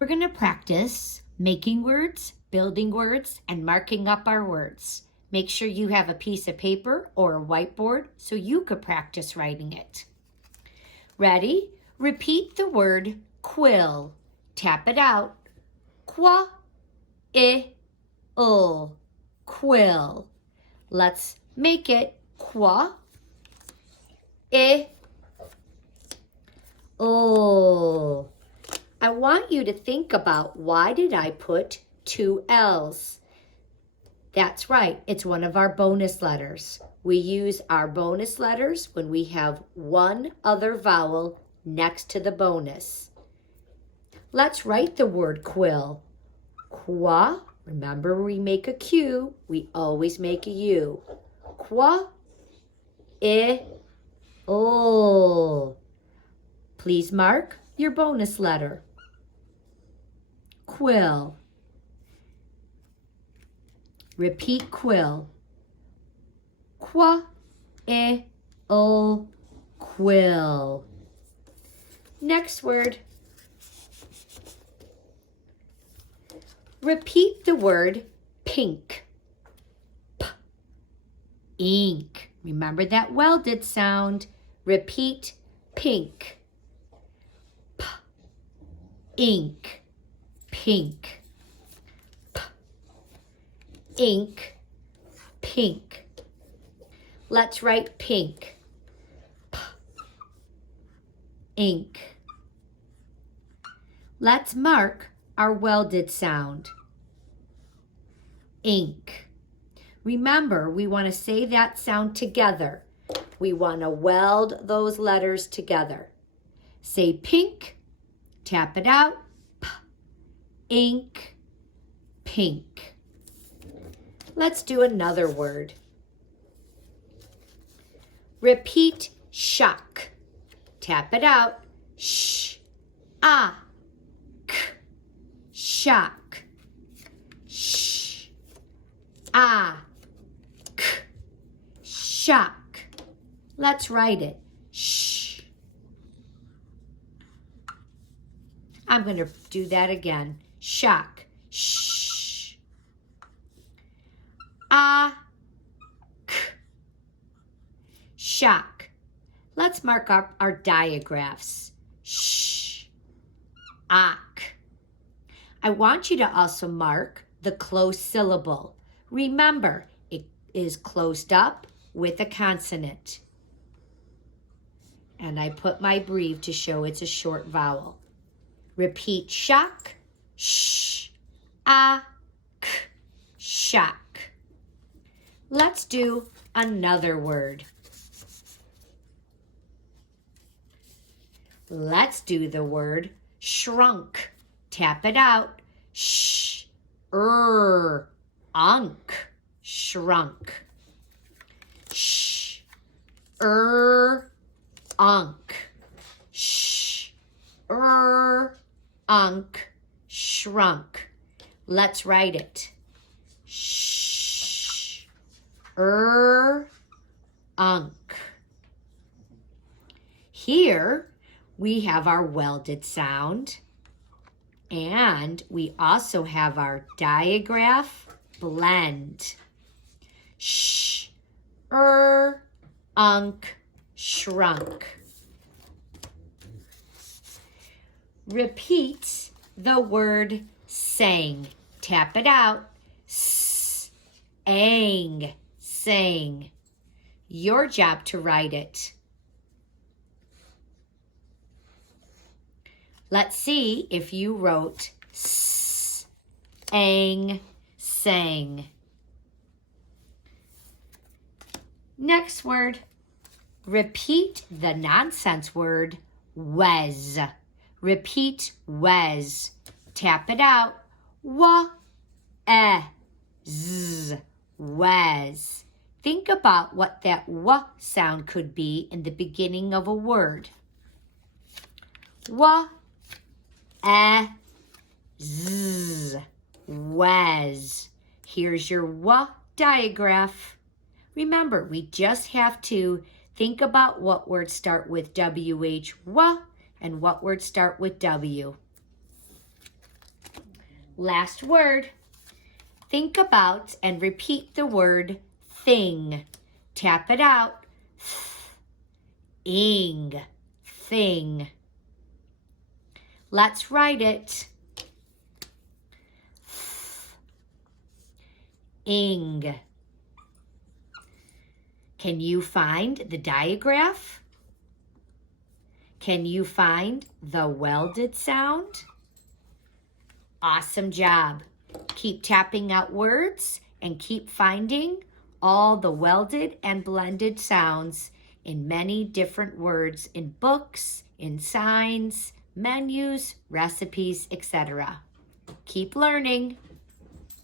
We're going to practice making words, building words, and marking up our words. Make sure you have a piece of paper or a whiteboard so you could practice writing it. Ready? Repeat the word quill. Tap it out. Qua, il, quill. Let's make it qua, il. I want you to think about, why did I put 2 L's? That's right, it's one of our bonus letters. We use our bonus letters when we have one other vowel next to the bonus. Let's write the word quill. Qua, remember we make a Q, we always make a U. Qua, il. Please mark your bonus letter. Quill. Repeat quill. Qua, il, quill. Next word. Repeat the word pink. P, ink. Remember that welded sound. Repeat pink. P, ink. Pink. P, ink. Pink. Let's write pink. P, ink. Let's mark our welded sound. Ink. Remember, we want to say that sound together. We want to weld those letters together. Say pink, tap it out, p, ink, pink. Let's do another word. Repeat shock. Tap it out, sh, ah, k. Shock. Sh, ah, k, shock. Let's write it. Shh. I'm going to do that again. Shock. Shh. Ah, k, shock. Let's mark up our digraphs. Shh, ak. I want you to also mark the closed syllable. Remember, it is closed up with a consonant. And I put my breve to show it's a short vowel. Repeat shock, sh, a, k, shock. Let's do another word. Let's do the word shrunk. Tap it out. Sh, unk, shrunk. Sh, unk. Sh, unk, shrunk. Let's write it. Sh, unk. Here we have our welded sound. And we also have our digraph blend. Sh, unk, shrunk. Repeat the word sang. Tap it out. Sang, sang. Your job to write it. Let's see if you wrote sang, sang. Next word. Repeat the nonsense word was. Repeat was. Tap it out. Z, was. Think about what that w sound could be in the beginning of a word. Z, was. Here's your w digraph. Remember, we just have to think about what words start with WH, w, and what words start with W. Last word. Think about and repeat the word thing. Tap it out. Ing. Thing. Let's write it. Ing. Can you find the digraph? Can you find the welded sound? Awesome job. Keep tapping out words and keep finding all the welded and blended sounds in many different words in books, in signs, menus, recipes, etc. Keep learning.